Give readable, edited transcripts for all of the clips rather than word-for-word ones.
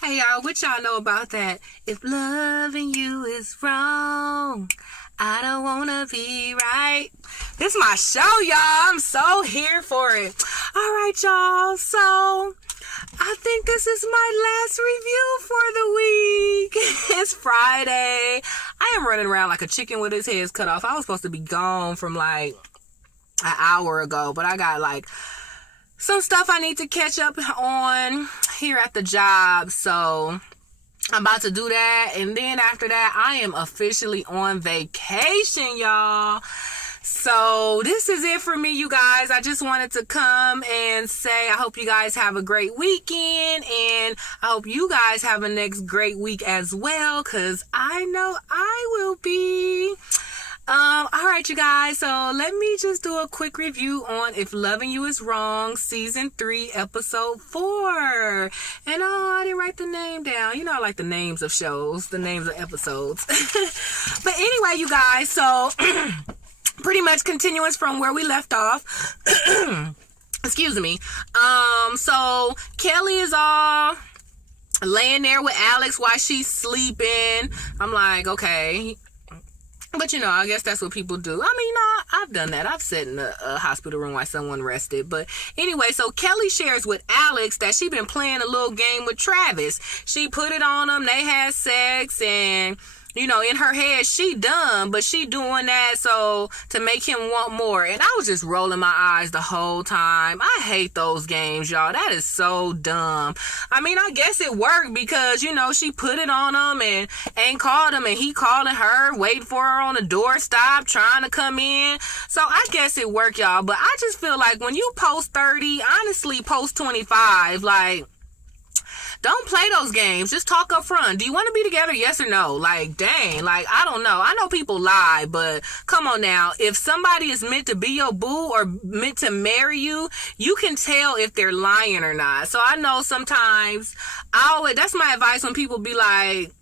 Hey y'all, what y'all know about that? If loving you is wrong, I don't wanna be right. This is my show, y'all. I'm so here for it. Alright, y'all. So, I think this is my last review for the week. It's Friday. I am running around like a chicken with his head cut off. I was supposed to be gone from like an hour ago, but I got like some stuff I need to catch up on here at the job. So I'm about to do that. And then after that, I am officially on vacation, y'all. So this is it for me, you guys. I just wanted to come and say I hope you guys have a great weekend. And I hope you guys have a next great week as well, because I know I will be. Alright, you guys, so let me just do a quick review on If Loving You Is Wrong, Season 3, Episode 4. And I didn't write the name down. You know I like the names of shows, the names of episodes. But anyway, you guys, so pretty much continuance from where we left off. Excuse me. So Kelly is all laying there with Alex while she's sleeping. I'm like, okay. But, you know, I guess that's what people do. I mean, no, I've done that. I've sat in a hospital room while someone rested. But anyway, so Kelly shares with Alex that she been playing a little game with Travis. She put it on him. They had sex. And, you know, in her head, she done. But she doing that so to make him want more. And I was just rolling my eyes the whole time. I hate those games, y'all. That is so dumb. I mean, I guess it worked because, you know, she put it on him and ain't called him. And he calling her, waiting for her on the doorstop, trying to come in. So I guess it worked, y'all. But I just feel like when you post 30, honestly, post 25, like, don't play those games. Just talk up front. Do you want to be together? Yes or no? Like, dang. Like, I don't know. I know people lie, but come on now. If somebody is meant to be your boo or meant to marry you, you can tell if they're lying or not. So I know sometimes that's my advice when people be like,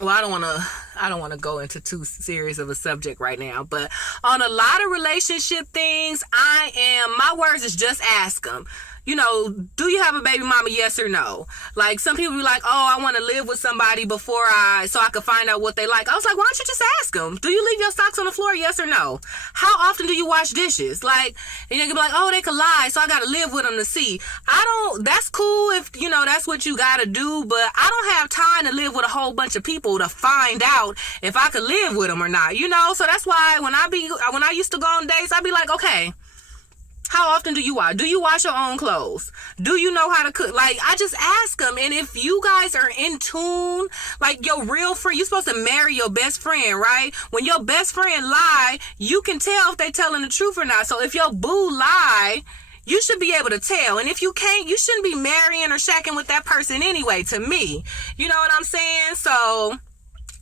well, I don't want to go into too serious of a subject right now, but on a lot of relationship things, my words is just ask them. You know, do you have a baby mama? Yes or no? Like, some people be like, oh, I want to live with somebody so I can find out what they like. I was like, why don't you just ask them? Do you leave your socks on the floor? Yes or no? How often do you wash dishes? Like, and you can be like, oh, they could lie, so I got to live with them to see. That's cool if, you know, that's what you got to do, but I don't have time to live with a whole bunch of people to find out if I could live with them or not, you know? So that's why when I used to go on dates, I'd be like, okay, how often do you wash? Do you wash your own clothes? Do you know how to cook? Like, I just ask them. And if you guys are in tune, like your real friend, you're supposed to marry your best friend, right? When your best friend lie, you can tell if they telling the truth or not. So if your boo lie, you should be able to tell. And if you can't, you shouldn't be marrying or shacking with that person anyway, to me. You know what I'm saying? So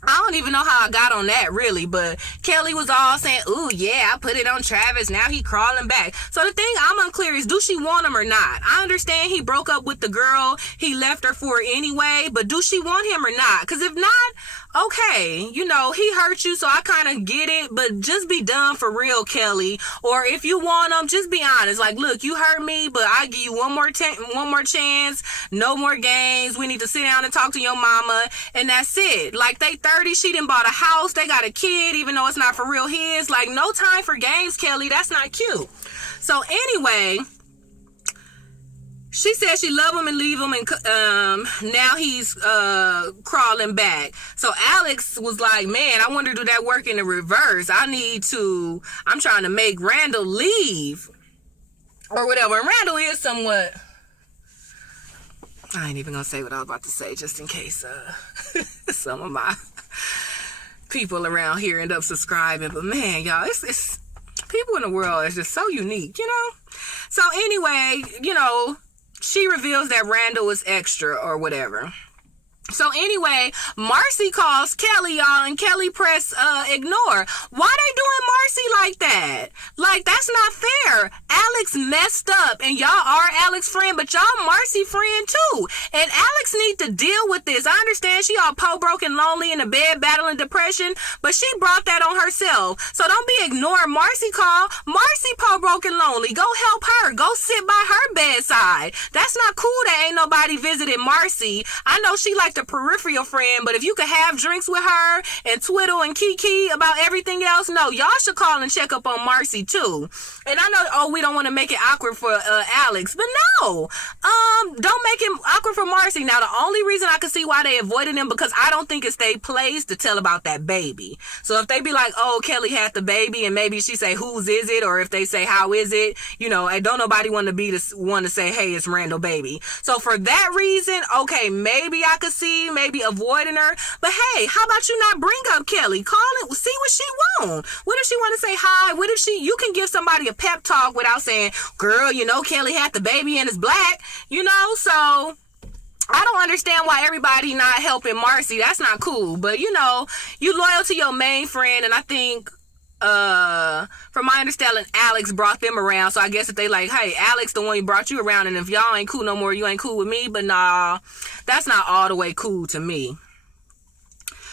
I don't even know how I got on that, really, but Kelly was all saying, ooh, yeah, I put it on Travis, now he crawling back. So the thing I'm unclear is, do she want him or not? I understand he broke up with the girl he left her for anyway, but do she want him or not? Because if not, okay, you know, he hurt you, so I kind of get it, but just be done for real, Kelly. Or if you want him, just be honest. Like, look, you hurt me, but I give you one more chance, no more games. We need to sit down and talk to your mama, and that's it. Like, they 30, she done bought a house, they got a kid, even though it's not for real his. Like, no time for games, Kelly. That's not cute. So anyway, she said she loved him and leave him, and now he's crawling back. So Alex was like, man, I wonder do that work in the reverse. I'm trying to make Randall leave or whatever. And Randall is somewhat, I ain't even gonna say what I was about to say just in case some of my people around here end up subscribing. But man, y'all, it's people in the world is just so unique, you know? So anyway, you know, she reveals that Randall is extra or whatever. So anyway, Marcy calls Kelly, y'all, and Kelly press ignore. Why they doing Marcy like that? Like, that's not fair. Alex messed up, and y'all are Alex friend, but y'all Marcy friend too. And Alex need to deal with this. I understand she all broken, lonely, in the bed, battling depression, but she brought that on herself. So don't be ignoring Marcy call. Marcy broken, lonely. Go help her. Go sit by her bedside. That's not cool that ain't nobody visited Marcy. I know she like the peripheral friend, but if you could have drinks with her and twiddle and kiki about everything else, no, y'all should call and check up on Marcy too. And I know, we don't want to make it awkward for Alex, but no, don't make it awkward for Marcy. Now, the only reason I can see why they avoided him, because I don't think it's their place to tell about that baby. So if they be like, oh, Kelly had the baby, and maybe she say, whose is it? Or if they say, how is it? Don't nobody want to be the one to say, hey, it's Randall baby. So for that reason, okay, maybe I could see maybe avoiding her. But hey, how about you not bring up Kelly? Call it, see what she want. What if she want to say hi? What if you can give somebody a pep talk without saying, girl, Kelly had the baby and it's black, so I don't understand why everybody not helping Marcy. That's not cool. But you loyal to your main friend, and I think from my understanding, Alex brought them around. So I guess if they like, hey, Alex the one who brought you around, and if y'all ain't cool no more, you ain't cool with me. But nah, that's not all the way cool to me.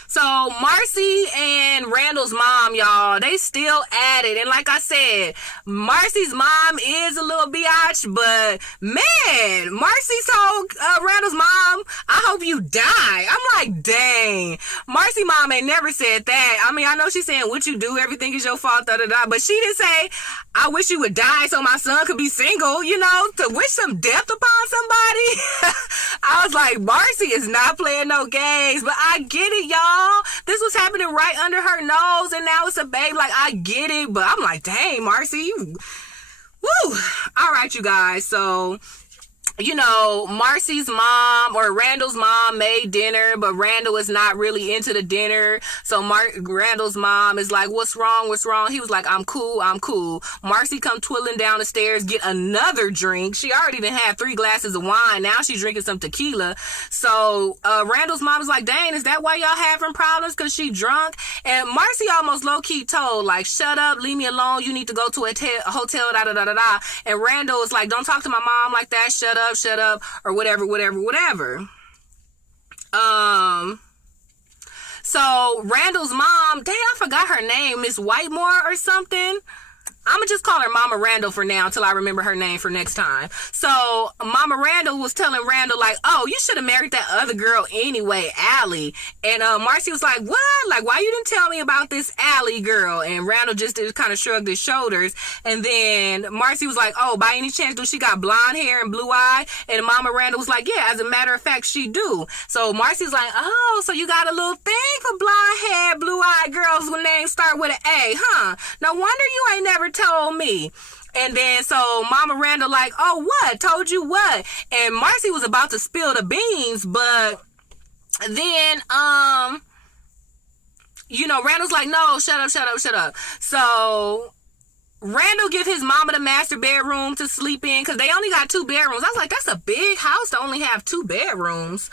So Marcy and Randall's mom, y'all, they still at it. And like I said, Marcy's mom is a little biatch, but man, Marcy told Randall's mom, I hope you die. I'm like, dang. Marcy mom ain't never said that. I mean, I know she's saying what you do, everything is your fault, but she didn't say, I wish you would die so my son could be single, to wish some death upon somebody. I was like, Marcy is not playing no games, but I get it, y'all. This was happening right under her nose, and now it's a babe. Like, I get it, but I'm like, dang, Marcy, woo. All right, you guys. So, Marcy's mom or Randall's mom made dinner, but Randall is not really into the dinner. So Randall's mom is like, what's wrong? What's wrong? He was like, I'm cool. Marcy come twiddling down the stairs, get another drink. She already done had 3 glasses of wine. Now she's drinking some tequila. So Randall's mom is like, dang, is that why y'all having problems? Because she drunk? And Marcy almost low-key told, like, shut up, leave me alone. You need to go to a hotel, da-da-da-da-da. And Randall is like, don't talk to my mom like that. Shut up, or whatever. So Randall's mom, dang, I forgot her name, Miss Whitemore or something. I'm going to just call her Mama Randall for now until I remember her name for next time. So Mama Randall was telling Randall, like, oh, you should have married that other girl anyway, Allie. And Marcy was like, what? Like, why you didn't tell me about this Allie girl? And Randall just kind of shrugged his shoulders. And then Marcy was like, oh, by any chance, do she got blonde hair and blue eye? And Mama Randall was like, yeah, as a matter of fact, she do. So Marcy's like, oh, so you got a little thing for blonde hair, blue eye girls when names start with an A, huh? No wonder you ain't never told me. And then so Mama Randall like, oh, what? Told you what? And Marcy was about to spill the beans, but then Randall's like, no, shut up. So Randall give his mama the master bedroom to sleep in, because they only got 2 bedrooms. I was like, that's a big house to only have 2 bedrooms.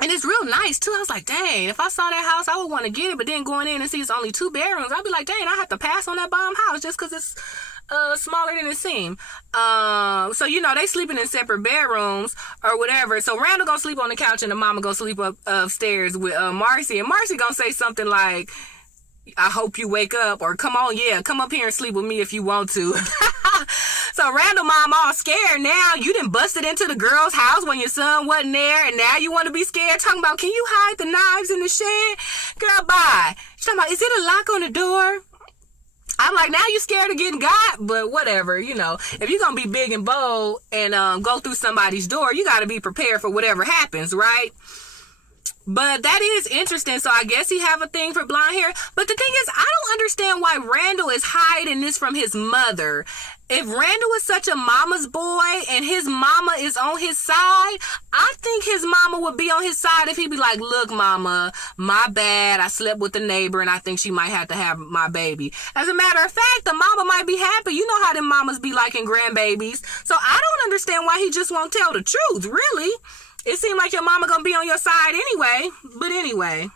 And it's real nice, too. I was like, dang, if I saw that house, I would want to get it. But then going in and see it's only 2 bedrooms, I'd be like, dang, I have to pass on that bomb house just because it's smaller than it seemed. So, they sleeping in separate bedrooms or whatever. So Randall gonna sleep on the couch and the mama gonna sleep upstairs with Marcy. And Marcy gonna say something like, I hope you wake up, or come on, come up here and sleep with me if you want to. So Randall mom all scared now. You done busted into the girl's house when your son wasn't there, and now you want to be scared, talking about, can you hide the knives in the shed? Girl, bye. She's talking about, is it a lock on the door? I'm like, now you scared of getting got, but whatever, if you're going to be big and bold and go through somebody's door, you got to be prepared for whatever happens, right? But that is interesting. So I guess he have a thing for blonde hair. But the thing is, I don't understand why Randall is hiding this from his mother. If Randall is such a mama's boy and his mama is on his side, I think his mama would be on his side if he'd be like, look, mama, my bad. I slept with the neighbor and I think she might have to have my baby. As a matter of fact, the mama might be happy. You know how them mamas be liking grandbabies. So I don't understand why he just won't tell the truth, really. It seemed like your mama gonna be on your side anyway. But anyway,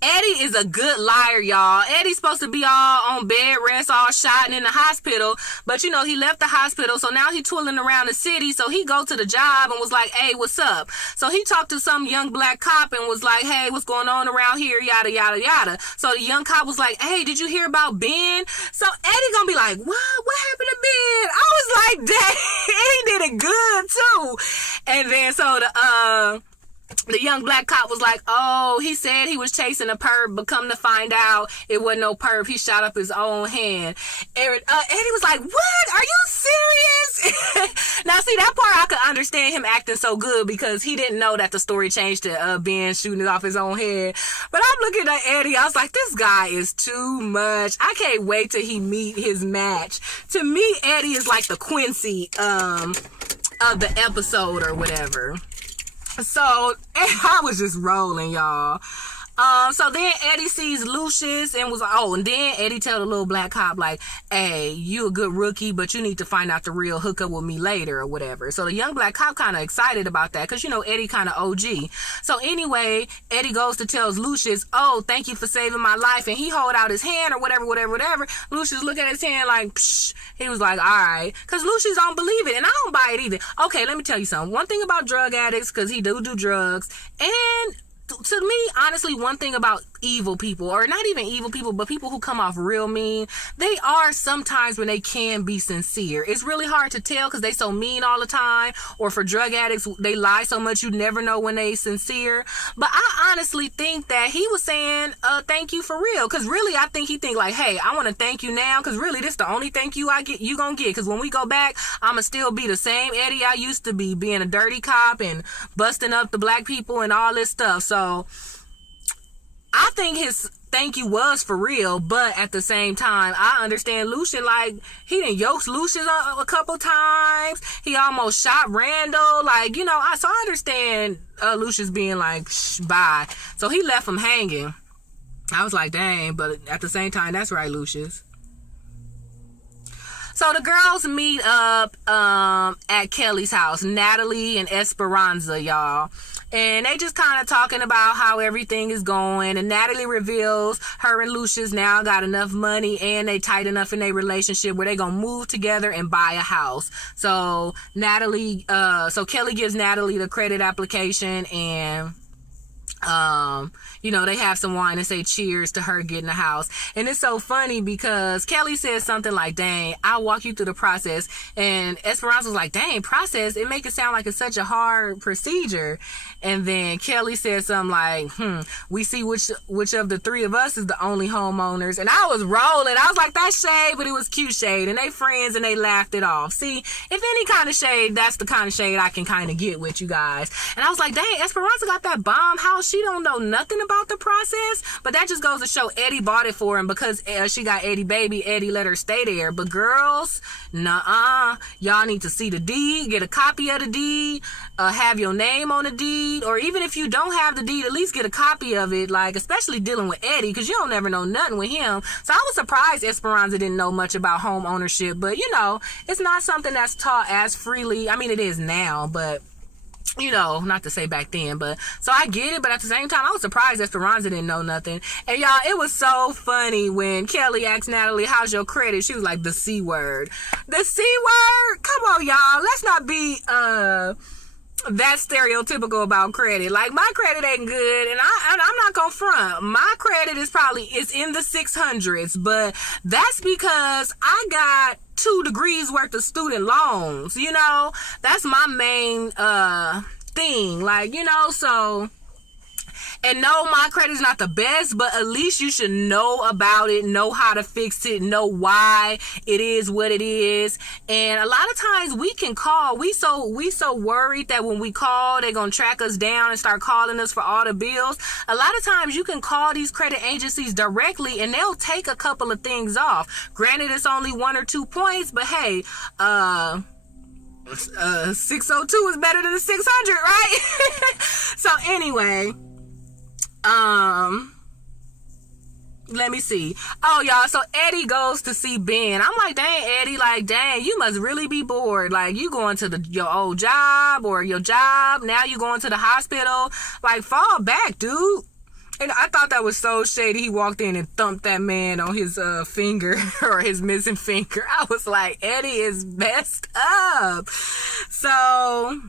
Eddie is a good liar, y'all. Eddie's supposed to be all on bed rest, all shot and in the hospital. But, you know, he left the hospital. So now he twirling around the city. So he go to the job and was like, hey, what's up? So he talked to some young black cop and was like, hey, what's going on around here? Yada, yada, yada. So the young cop was like, hey, did you hear about Ben? So Eddie gonna be like, what happened to Ben? I was like, dang, he did it good too. And then so the young black cop was like, oh, he said he was chasing a perp, but come to find out it wasn't no perp. He shot up his own hand. And Eddie was like, what? Are you serious? Now, see, that part I could understand him acting so good because he didn't know that the story changed to Ben shooting it off his own head. But I'm looking at Eddie. I was like, this guy is too much. I can't wait till he meet his match. To me, Eddie is like the Quincy of the episode or whatever. So I was just rolling, y'all. So then Eddie sees Lucius and was like, oh, and then Eddie tell the little black cop like, hey, you a good rookie, but you need to find out the real hookup with me later or whatever. So the young black cop kind of excited about that because, you know, Eddie kind of OG. So anyway, Eddie goes to tell Lucius, oh, thank you for saving my life. And he hold out his hand or whatever. Lucius look at his hand like, psh. He was like, all right. Because Lucius don't believe it. And I don't buy it either. Okay, let me tell you something. One thing about drug addicts, because he do drugs. And to me, honestly, one thing about evil people, or not even evil people, but people who come off real mean, they are sometimes when they can be sincere. It's really hard to tell because they so mean all the time, or for drug addicts, they lie so much you never know when they sincere. But I honestly think that he was saying thank you for real, because really I think he think like, hey, I want to thank you now, because really this the only thank you I get, you gonna get, because when we go back, I'ma still be the same Eddie I used to be, being a dirty cop and busting up the black people and all this stuff. So I think his thank you was for real, but at the same time, I understand Lucian, like, he done yoked Lucian a couple times. He almost shot Randall, like, you know, so I understand Lucius being like, shh, bye. So he left him hanging. I was like, dang, but at the same time, that's right, Lucius. So the girls meet up at Kelly's house, Natalie and Esperanza, y'all. And they just kind of talking about how everything is going. And Natalie reveals her and Lucius now got enough money and they tight enough in their relationship where they gonna move together and buy a house. So Kelly gives Natalie the credit application, and you know, they have some wine and say cheers to her getting a house. And it's so funny because Kelly says something like, dang, I'll walk you through the process. And Esperanza was like, dang, process? It make it sound like it's such a hard procedure. And then Kelly said something like, we see which of the three of us is the only homeowners. And I was rolling. I was like, that's shade, but it was cute shade. And they friends and they laughed it off. See, if any kind of shade, that's the kind of shade I can kind of get with you guys. And I was like, dang, Esperanza got that bomb house. She don't know nothing about the process. But that just goes to show Eddie bought it for him because she got Eddie baby. Eddie let her stay there. But girls, nuh-uh. Y'all need to see the deed, get a copy of the deed, have your name on the deed, or even if you don't have the deed, at least get a copy of it, like, especially dealing with Eddie, because you don't never know nothing with him. So I was surprised Esperanza didn't know much about home ownership, but, you know, it's not something that's taught as freely. I mean, it is now, but, you know, not to say back then, but, so I get it, but at the same time, I was surprised Esperanza didn't know nothing. And y'all, it was so funny when Kelly asked Natalie, how's your credit? She was like, the C word. The C word? Come on, y'all. Let's not be, that stereotypical about credit. Like, my credit ain't good, and I'm not gonna front. My credit is in the 600s, but that's because I got 2 degrees worth of student loans. You know, that's my main thing. Like, you know, so. And no, my credit's not the best, but at least you should know about it, know how to fix it, know why it is what it is. And a lot of times we can call. We so worried that when we call, they're going to track us down and start calling us for all the bills. A lot of times you can call these credit agencies directly and they'll take a couple of things off. Granted, it's only 1 or 2 points, but hey, 602 is better than a 600, right? So anyway, Let me see. Oh, y'all, so Eddie goes to see Ben. I'm like, dang, Eddie, like, dang, you must really be bored. Like, you going to your old job or your job. Now you going to the hospital. Like, fall back, dude. And I thought that was so shady. He walked in and thumped that man on his finger or his missing finger. I was like, Eddie is messed up. So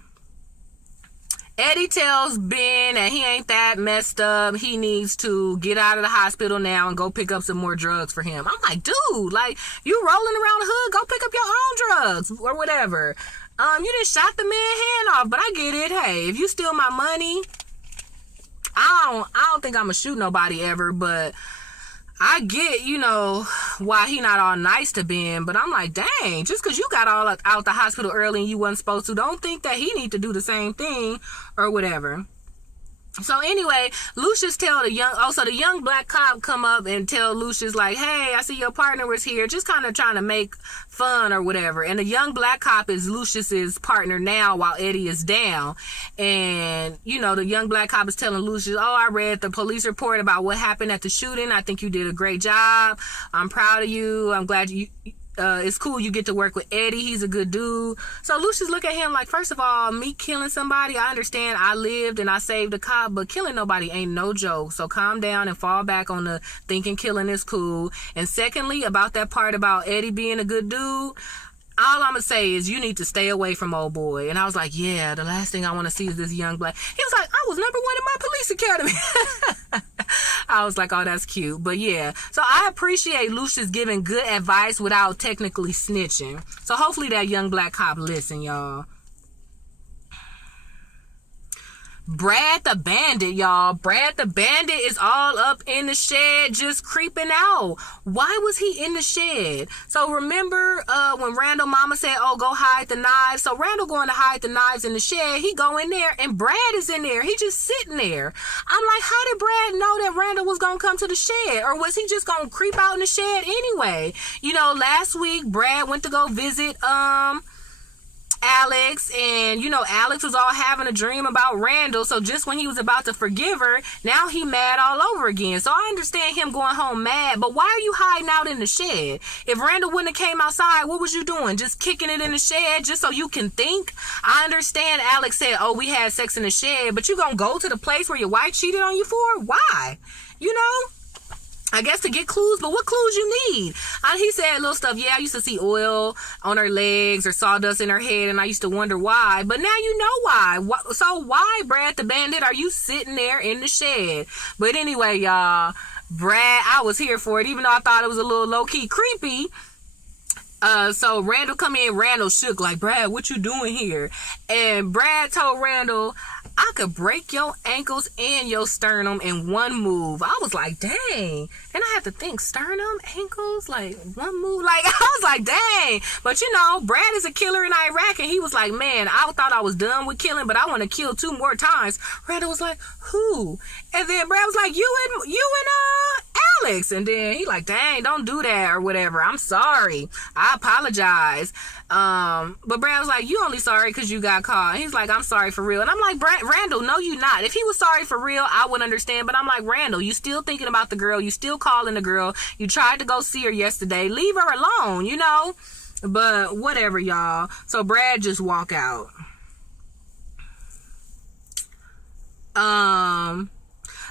Eddie tells Ben that he ain't that messed up. He needs to get out of the hospital now and go pick up some more drugs for him. I'm like, dude, like, you rolling around the hood, go pick up your own drugs or whatever. You done shot the man hand off, but I get it. Hey, if you steal my money, I don't think I'm gonna shoot nobody ever, but I get, why he not all nice to Ben, but I'm like, dang, just because you got all out the hospital early and you wasn't supposed to, don't think that he need to do the same thing or whatever. So anyway, Lucius tell the young black cop come up and tell Lucius like, hey, I see your partner was here, just kind of trying to make fun or whatever. And the young black cop is Lucius's partner now while Eddie is down. And, the young black cop is telling Lucius, oh, I read the police report about what happened at the shooting. I think you did a great job. I'm proud of you. I'm glad it's cool you get to work with Eddie. He's a good dude. So Lucius look at him like, first of all, me killing somebody, I understand I lived and I saved a cop, but killing nobody ain't no joke. So calm down and fall back on the thinking killing is cool. And secondly, about that part about Eddie being a good dude, all I'm going to say is you need to stay away from old boy. And I was like, yeah, the last thing I want to see is this young black. He was like, I was number one in my police academy. I was like, oh, that's cute. But yeah, so I appreciate Lucius giving good advice without technically snitching. So hopefully that young black cop listen, y'all. Brad the Bandit, y'all. Brad the Bandit is all up in the shed just creeping out. Why was he in the shed? So remember when Randall mama said, oh, go hide the knives. So Randall going to hide the knives in the shed. He go in there and Brad is in there. He just sitting there. I'm like, how did Brad know that Randall was going to come to the shed? Or was he just going to creep out in the shed anyway? Last week Brad went to go visit Alex, and Alex was all having a dream about Randall, so just when he was about to forgive her, now he mad all over again. So I understand him going home mad, but why are you hiding out in the shed? If Randall wouldn't have came outside, what was you doing? Just kicking it in the shed just so you can think? I understand Alex said, oh, we had sex in the shed, but you gonna go to the place where your wife cheated on you for? Why? I guess to get clues, but what clues you need? He said little stuff. Yeah, I used to see oil on her legs or sawdust in her head, and I used to wonder why. But now you know why. So why, Brad the Bandit, are you sitting there in the shed? But anyway, y'all, Brad, I was here for it, even though I thought it was a little low-key creepy. So Randall come in, Randall shook like, Brad, what you doing here? And Brad told Randall, I could break your ankles and your sternum in one move. I was like, dang. And I had to think, sternum, ankles, like one move. Like, I was like, dang. But Brad is a killer in Iraq, and he was like, man, I thought I was done with killing, but I want to kill 2 more times. Randall was like, who? And then Brad was like, you and Alex. And then he like, dang, don't do that or whatever. I'm sorry. I apologize. But Brad was like, you only sorry because you got caught. And he's like, I'm sorry for real. And I'm like, Randall, no, you not. If he was sorry for real, I would understand. But I'm like, Randall, you still thinking about the girl. You still calling the girl. You tried to go see her yesterday. Leave her alone, But whatever, y'all. So Brad just walk out.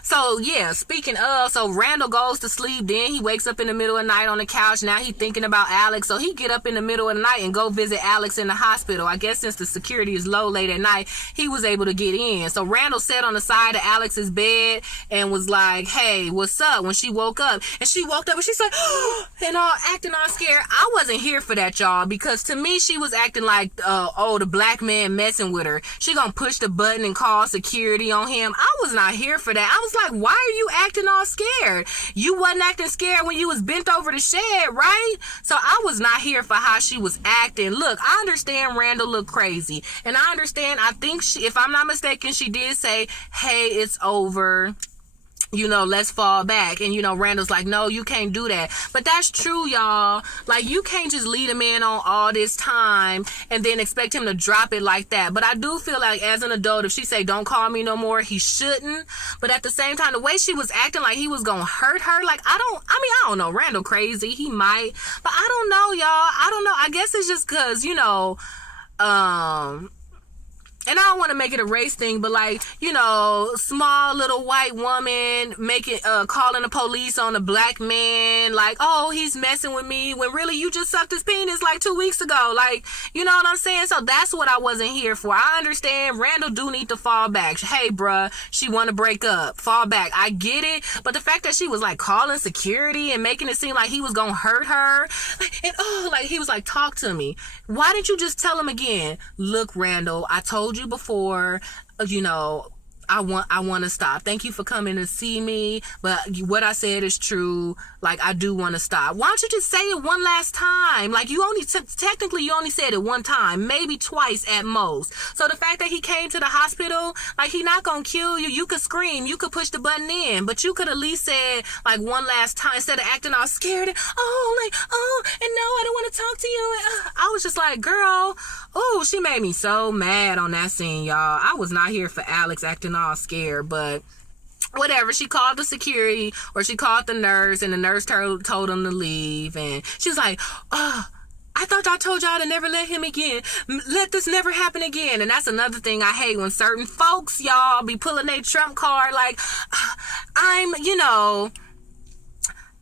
So yeah, speaking of, so Randall goes to sleep, then he wakes up in the middle of the night on the couch. Now he thinking about Alex, so he get up in the middle of the night and go visit Alex in the hospital. I guess since the security is low late at night, he was able to get in. So Randall sat on the side of Alex's bed and was like, hey, what's up? When she woke up, and she woke up and she's like, and all acting all scared. I wasn't here for that, y'all, because to me she was acting like, the black man messing with her. She gonna push the button and call security on him. I was not here for that. I was like, why are you acting all scared? You wasn't acting scared when you was bent over the shed, right? So I was not here for how she was acting. Look, I understand Randall looked crazy, and I understand, I think she, if I'm not mistaken, she did say, hey, it's over. let's fall back. And, Randall's like, no, you can't do that. But that's true, y'all. Like, you can't just lead a man on all this time and then expect him to drop it like that. But I do feel like as an adult, if she say, don't call me no more, he shouldn't. But at the same time, the way she was acting like he was gonna hurt her, like, I don't know. Randall crazy. He might. But I don't know, y'all. I don't know. I guess it's just because, and I don't want to make it a race thing, but like, small little white woman calling the police on a black man, like, oh, he's messing with me, when really you just sucked his penis like 2 weeks ago. Like, you know what I'm saying? So that's what I wasn't here for. I understand Randall do need to fall back. Hey, bruh, she want to break up. Fall back. I get it. But the fact that she was like calling security and making it seem like he was going to hurt her. And he was like, talk to me. Why didn't you just tell him again? Look, Randall, I told you before, I want to stop. Thank you for coming to see me, but what I said is true. Like, I do want to stop. Why don't you just say it one last time? Like, technically you only said it one time, maybe twice at most. So the fact that he came to the hospital, like, he not gonna kill you. You could scream, you could push the button in, but you could at least say like one last time instead of acting all scared and and no, I don't want to talk to you. I was just like, girl, she made me so mad on that scene, y'all. I was not here for Alex acting all scared, but whatever. She called the security, or she called the nurse, and the nurse told him to leave, and she's like, I thought I told y'all to never let him again. Let this never happen again. And that's another thing I hate, when certain folks, y'all, be pulling their trump card like,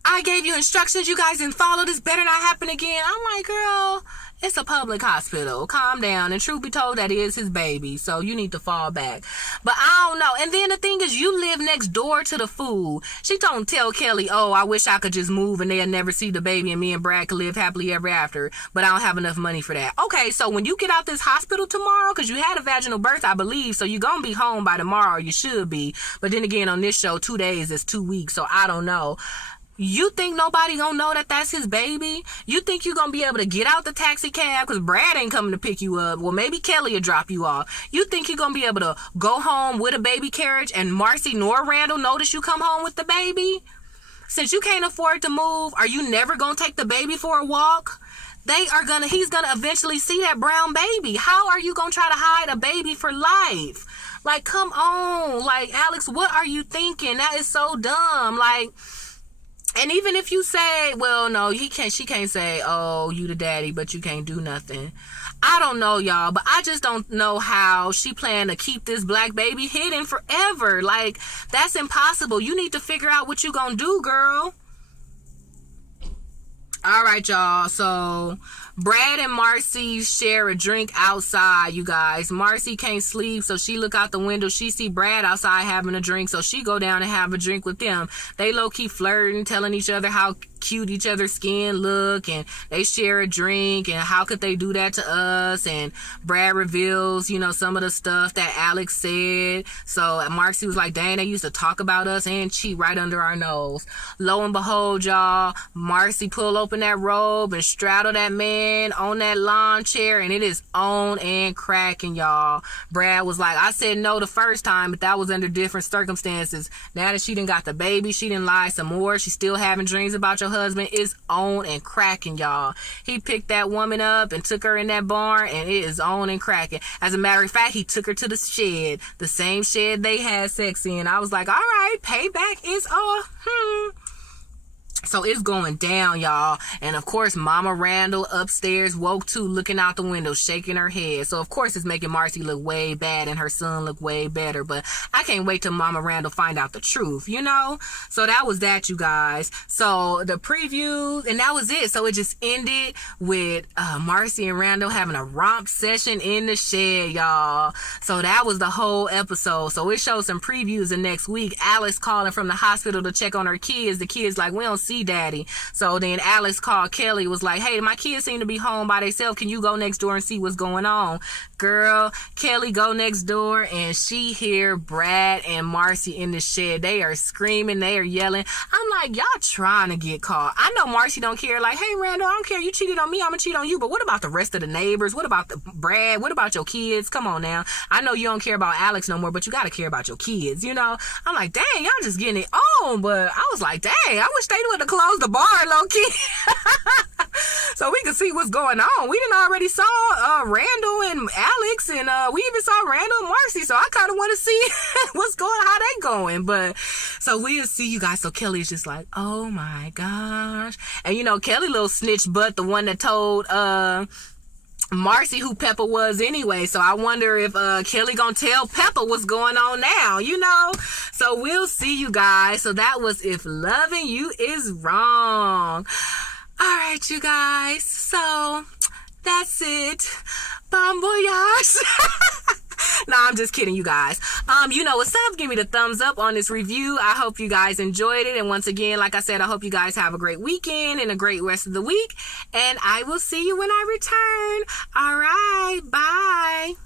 I gave you instructions, you guys didn't follow, this better not happen again. I'm like, girl, it's a public hospital. Calm down. And truth be told, that is his baby. So you need to fall back. But I don't know. And then the thing is, you live next door to the fool. She don't tell Kelly, I wish I could just move and they'll never see the baby and me and Brad could live happily ever after. But I don't have enough money for that. Okay, so when you get out this hospital tomorrow, because you had a vaginal birth, I believe, so you're going to be home by tomorrow. You should be. But then again, on this show, 2 days is 2 weeks. So I don't know. You think nobody gonna know that that's his baby? You think you gonna be able to get out the taxi cab because Brad ain't coming to pick you up? Well, maybe Kelly will drop you off. You think you gonna be able to go home with a baby carriage and Marcy nor Randall notice you come home with the baby? Since you can't afford to move, are you never gonna take the baby for a walk? He's gonna eventually see that brown baby. How are you gonna try to hide a baby for life? Like, come on. Like, Alex, what are you thinking? That is so dumb. Like, and even if you say, well, no, she can't say, you the daddy, but you can't do nothing. I don't know, y'all, but I just don't know how she planned to keep this black baby hidden forever. Like, that's impossible. You need to figure out what you gonna do, girl. All right, y'all. So Brad and Marcy share a drink outside, you guys. Marcy can't sleep, so she look out the window. She see Brad outside having a drink, so she go down and have a drink with them. They low-key flirting, telling each other how cute each other's skin look, and they share a drink, and how could they do that to us? And Brad reveals, some of the stuff that Alex said. So Marcy was like, dang, they used to talk about us and cheat right under our nose. Lo and behold, y'all, Marcy pull open that robe and straddle that man on that lawn chair, and it is on and cracking, y'all. Brad was like, I said no the first time, but that was under different circumstances. Now that she done got the baby, she done lied some more. She's still having dreams about your husband. Is on and cracking, y'all. He picked that woman up and took her in that barn, and it is on and cracking. As a matter of fact, he took her to the shed, the same shed they had sex in. I was like, all right, payback is So it's going down, y'all. And of course, Mama Randall upstairs woke too, looking out the window, shaking her head. So of course, it's making Marcy look way bad and her son look way better. But I can't wait till Mama Randall find out the truth, So that was that, you guys. So the preview, and that was it. So it just ended with Marcy and Randall having a romp session in the shed, y'all. So that was the whole episode. So it shows some previews of next week. Alex calling from the hospital to check on her kids. The kids like, we don't see ski daddy. So then Alex called Kelly, was like, hey, my kids seem to be home by themselves. Can you go next door and see what's going on? Girl, Kelly go next door and she hear Brad and Marcy in the shed. They are screaming, they are yelling. I'm like, y'all trying to get caught. I know Marcy don't care. Like, hey, Randall, I don't care. You cheated on me, I'm gonna cheat on you. But what about the rest of the neighbors? What about the Brad? What about your kids? Come on now. I know you don't care about Alex no more, but you gotta care about your kids, you know? I'm like, dang, y'all just getting it on. But I was like, dang, I wish they would have closed the bar low key. So we could see what's going on. We done already saw Randall and Alex, and we even saw Randall and Marcy. So I kind of want to see how they going. But so we'll see, you guys. So Kelly's just like, oh my gosh. And you know, Kelly little snitch butt, the one that told Marcy who Pepper was anyway. So I wonder if Kelly gonna tell Pepper what's going on now, you know? So we'll see, you guys. So that was If Loving You Is Wrong. All right, you guys. So that's it. Bon voyage. No, I'm just kidding, you guys. You know what's up? Give me the thumbs up on this review. I hope you guys enjoyed it. And once again, like I said, I hope you guys have a great weekend and a great rest of the week. And I will see you when I return. All right. Bye.